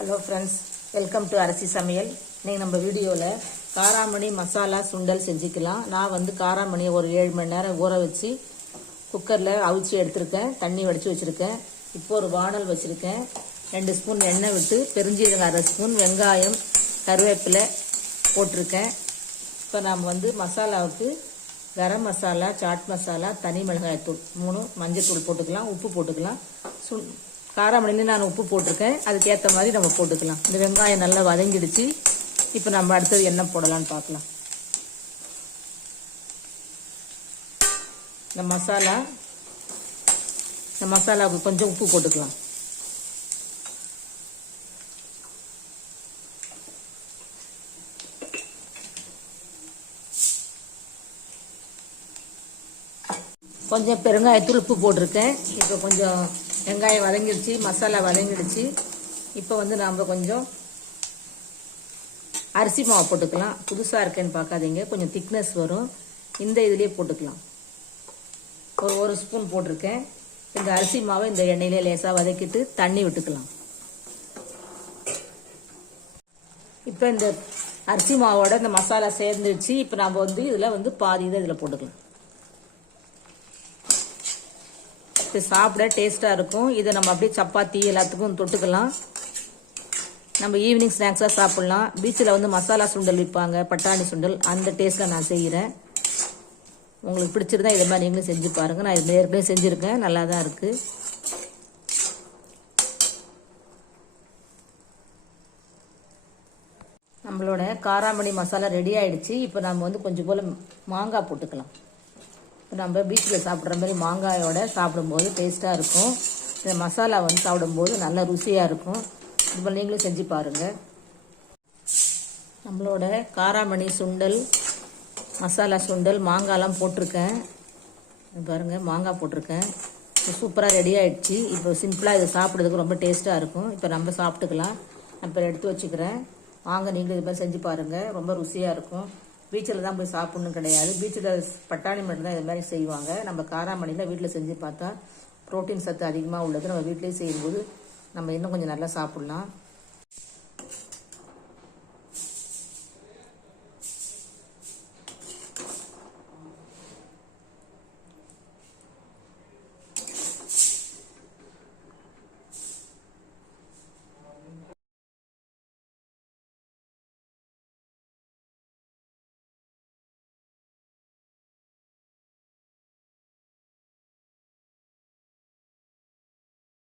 Hello friends welcome to அரிசி சமையல் இன்றைக்கி நம்ம வீடியோவில் காராமணி மசாலா சுண்டல் செஞ்சுக்கலாம். நான் வந்து காராமணியை ஒரு ஏழு மணி நேரம் ஊற வச்சு குக்கரில் அவிச்சு எடுத்திருக்கேன். தண்ணி வடித்து வச்சுருக்கேன். இப்போ ஒரு வானல் வச்சுருக்கேன். ரெண்டு ஸ்பூன் எண்ணெய் விட்டு பெருஞ்சீரகம் அரை ஸ்பூன் வெங்காயம் கருவேப்பிலை போட்டிருக்கேன். இப்போ நாம் வந்து மசாலாவுக்கு கரம் மசாலா சாட் மசாலா தனி மிளகாய் தூள் மூணு மஞ்சள் தூள் போட்டுக்கலாம் உப்பு போட்டுக்கலாம். சு காராமணிலேயும் நான் உப்பு போட்டிருக்கேன். அதுக்கேற்ற மாதிரி நம்ம போட்டுக்கலாம். இந்த வெங்காயம் நல்லா வதங்கிடுச்சு. இப்போ நம்ம அடுத்தது என்ன போடலான்னு பார்க்கலாம். இந்த மசாலா இந்த மசாலாவுக்கு கொஞ்சம் உப்பு போட்டுக்கலாம். கொஞ்சம் பெருங்காயத்தூள் உப்பு போட்டிருக்கேன். இப்போ கொஞ்சம் வெங்காயம் வதங்கிடுச்சு மசாலா வதங்கிடுச்சு. இப்போ வந்து நாம் கொஞ்சம் அரிசி மாவு போட்டுக்கலாம். புதுசாக இருக்கேன்னு பார்க்காதீங்க. கொஞ்சம் திக்னஸ் வரும். இந்த இதுலேயே போட்டுக்கலாம். ஒரு ஒரு ஸ்பூன் போட்டிருக்கேன். இந்த அரிசி மாவை இந்த எண்ணெயிலே லேசாக வதக்கிட்டு தண்ணி விட்டுக்கலாம். இப்போ இந்த அரிசி மாவோட இந்த மசாலா சேர்ந்துருச்சு இப்போ நம்ம வந்து இதில் வந்து பாதி இதை இதில் போட்டுக்கலாம். இது சாப்பிட டேஸ்ட்டாக இருக்கும். இதை நம்ம அப்படியே சப்பாத்தி எல்லாத்துக்கும் தொட்டுக்கலாம். நம்ம ஈவினிங் ஸ்நாக்ஸாக சாப்பிட்லாம். பீச்சில் வந்து மசாலா சுண்டல் விற்பாங்க. பட்டாணி சுண்டல். அந்த டேஸ்ட்டில் நான் செய்கிறேன் உங்களுக்கு பிடிச்சிருந்தா இதை மாதிரி நீங்களும் செஞ்சு பாருங்கள் நான் இது ஏற்கனவே செஞ்சுருக்கேன். நல்லா தான் இருக்குது நம்மளோட காராமணி மசாலா ரெடி ஆகிடுச்சு இப்போ நம்ம வந்து கொஞ்சம் போல் மாங்காய் போட்டுக்கலாம். நம்ம பீச்சில் சாப்பிட்ற மாதிரி மாங்காயோட சாப்பிடும்போது டேஸ்ட்டாக இருக்கும். இந்த மசாலா வந்து சாப்பிடும்போது நல்ல ருசியாக இருக்கும். இது நீங்களும் செஞ்சு பாருங்கள் நம்மளோட காராமணி சுண்டல் மசாலா சுண்டல் மாங்காய்லாம் போட்டிருக்கேன். பாருங்கள் மாங்காய் போட்டிருக்கேன். சூப்பராக ரெடி ஆகிடுச்சு இப்போ சிம்பிளாக இதை சாப்பிட்றதுக்கு ரொம்ப டேஸ்ட்டாக இருக்கும். இப்போ நம்ம சாப்பிட்டுக்கலாம். நான் இப்போ எடுத்து வச்சுக்கிறேன். வாங்க நீங்களும் இது மாதிரி செஞ்சு பாருங்கள் ரொம்ப ருசியாக இருக்கும். பீச்சில் தான் போய் சாப்பிட்ணும் கிடையாது. பீச்சில் பட்டாணி மட்டும் தான் இது மாதிரி செய்வாங்க. நம்ம காராமணியில் வீட்டில் செஞ்சு பார்த்தா புரோட்டீன் சத்து அதிகமாக உள்ளது. நம்ம வீட்டிலேயே செய்யும்போது நம்ம இன்னும் கொஞ்சம் நல்லா சாப்பிட்லாம்.